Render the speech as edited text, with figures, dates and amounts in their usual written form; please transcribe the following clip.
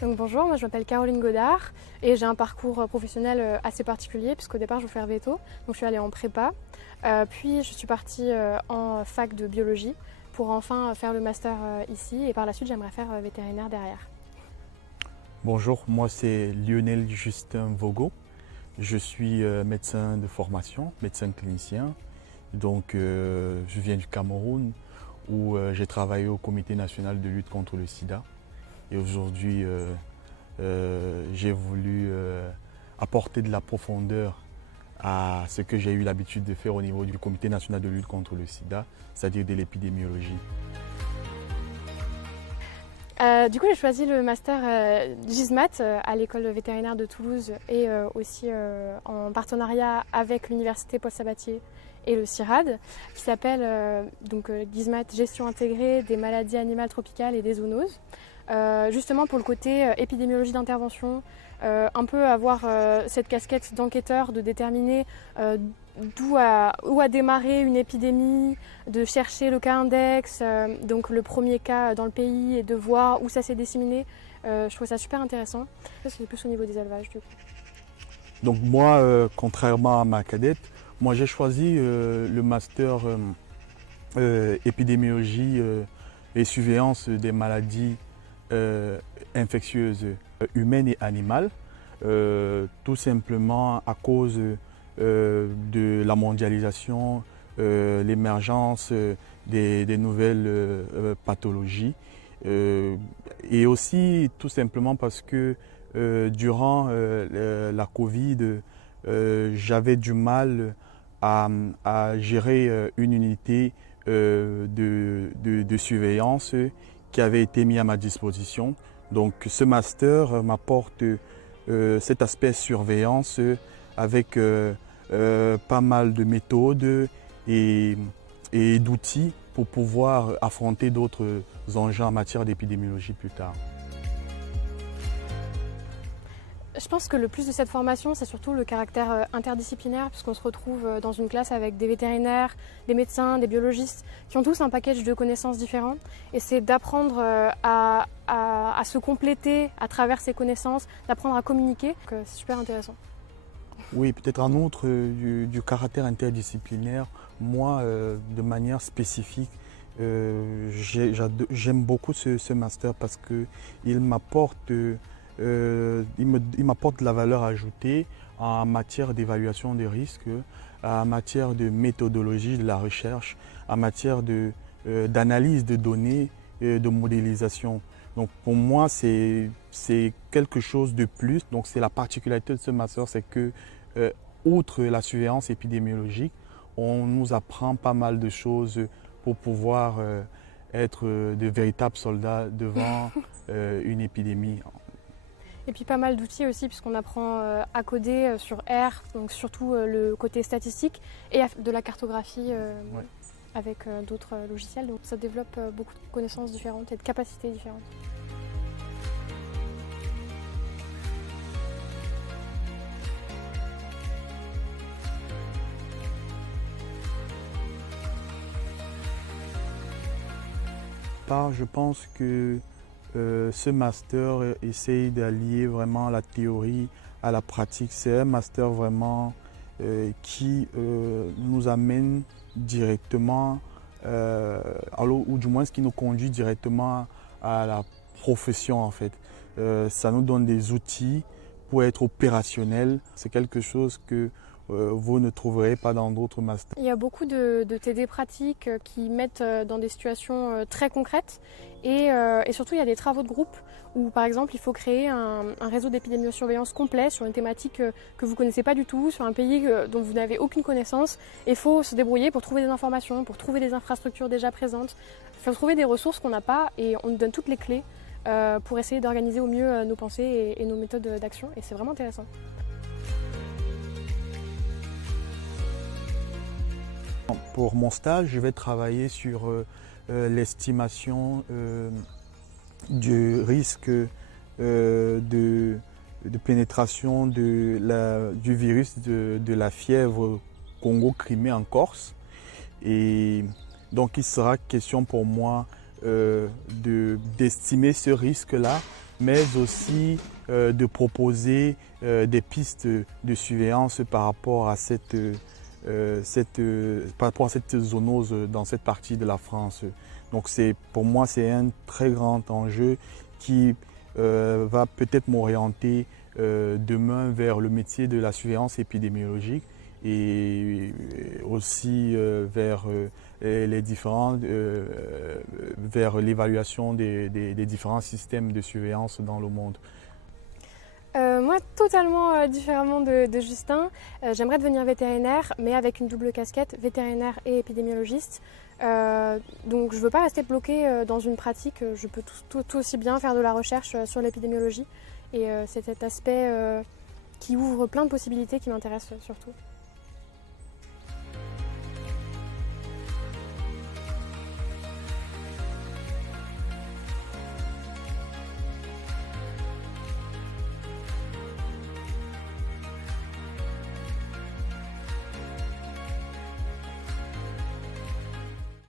Donc bonjour, moi je m'appelle Caroline Godard et j'ai un parcours professionnel assez particulier puisqu'au départ je veux faire veto, donc je suis allée en prépa, puis je suis partie en fac de biologie pour enfin faire le master ici et par la suite j'aimerais faire vétérinaire derrière. Bonjour, moi c'est Lionel Justin Vogo. Je suis médecin de formation, médecin clinicien. Donc je viens du Cameroun où j'ai travaillé au Comité national de lutte contre le sida. Et aujourd'hui j'ai voulu apporter de la profondeur à ce que j'ai eu l'habitude de faire au niveau du Comité national de lutte contre le sida, c'est-à-dire de l'épidémiologie. Du coup, j'ai choisi le master GISMAT à l'école vétérinaire de Toulouse et aussi en partenariat avec l'université Paul Sabatier et le CIRAD, qui s'appelle GISMAT Gestion intégrée des maladies animales tropicales et des zoonoses. Justement pour le côté épidémiologie d'intervention, un peu avoir cette casquette d'enquêteur, de déterminer où a démarré une épidémie, de chercher le cas index, donc le premier cas dans le pays et de voir où ça s'est disséminé. Je trouve ça super intéressant. C'est plus au niveau des élevages du coup. Donc moi, contrairement à ma cadette, moi j'ai choisi le master épidémiologie et surveillance des maladies infectieuses humaines et animales, tout simplement à cause de la mondialisation, l'émergence des nouvelles pathologies et aussi tout simplement parce que durant la Covid, j'avais du mal à gérer une unité de surveillance qui avait été mis à ma disposition. Donc ce master m'apporte cet aspect surveillance avec pas mal de méthodes et d'outils pour pouvoir affronter d'autres enjeux en matière d'épidémiologie plus tard. Je pense que le plus de cette formation, c'est surtout le caractère interdisciplinaire, puisqu'on se retrouve dans une classe avec des vétérinaires, des médecins, des biologistes, qui ont tous un package de connaissances différents. Et c'est d'apprendre à se compléter à travers ces connaissances, d'apprendre à communiquer. Donc c'est super intéressant. Oui, peut-être en outre du caractère interdisciplinaire, moi, de manière spécifique, j'aime beaucoup ce master parce qu'il m'apporte il m'apporte de la valeur ajoutée en matière d'évaluation des risques, en matière de méthodologie de la recherche, en matière d'analyse de données et de modélisation. Donc pour moi, c'est quelque chose de plus. Donc c'est la particularité de ce master, c'est que outre la surveillance épidémiologique, on nous apprend pas mal de choses pour pouvoir être de véritables soldats devant une épidémie. Et puis pas mal d'outils aussi, puisqu'on apprend à coder sur R, donc surtout le côté statistique, et de la cartographie Ouais. avec d'autres logiciels. Donc ça développe beaucoup de connaissances différentes et de capacités différentes. Je pense que ce master essaye d'allier vraiment la théorie à la pratique. C'est un master vraiment qui nous amène directement, ou du moins ce qui nous conduit directement à la profession en fait. Ça nous donne des outils pour être opérationnel. C'est quelque chose que vous ne trouverez pas dans d'autres masters. Il y a beaucoup de TD pratiques qui mettent dans des situations très concrètes et surtout il y a des travaux de groupe où par exemple il faut créer un réseau d'épidémiosurveillance complet sur une thématique que vous ne connaissez pas du tout, sur un pays dont vous n'avez aucune connaissance et il faut se débrouiller pour trouver des informations, pour trouver des infrastructures déjà présentes, il faut trouver des ressources qu'on n'a pas et on nous donne toutes les clés pour essayer d'organiser au mieux nos pensées et nos méthodes d'action et c'est vraiment intéressant. Pour mon stage, je vais travailler sur l'estimation du risque de pénétration du virus de la fièvre Congo-Crimée en Corse. Et donc il sera question pour moi d'estimer ce risque-là mais aussi de proposer des pistes de surveillance par rapport à cette zoonose dans cette partie de la France. Donc pour moi, c'est un très grand enjeu qui va peut-être m'orienter demain vers le métier de la surveillance épidémiologique et aussi vers vers l'évaluation des différents systèmes de surveillance dans le monde. Moi, totalement différemment de Justin, j'aimerais devenir vétérinaire, mais avec une double casquette, vétérinaire et épidémiologiste. Donc je ne veux pas rester bloquée dans une pratique, je peux tout aussi bien faire de la recherche sur l'épidémiologie. Et c'est cet aspect qui ouvre plein de possibilités qui m'intéresse surtout.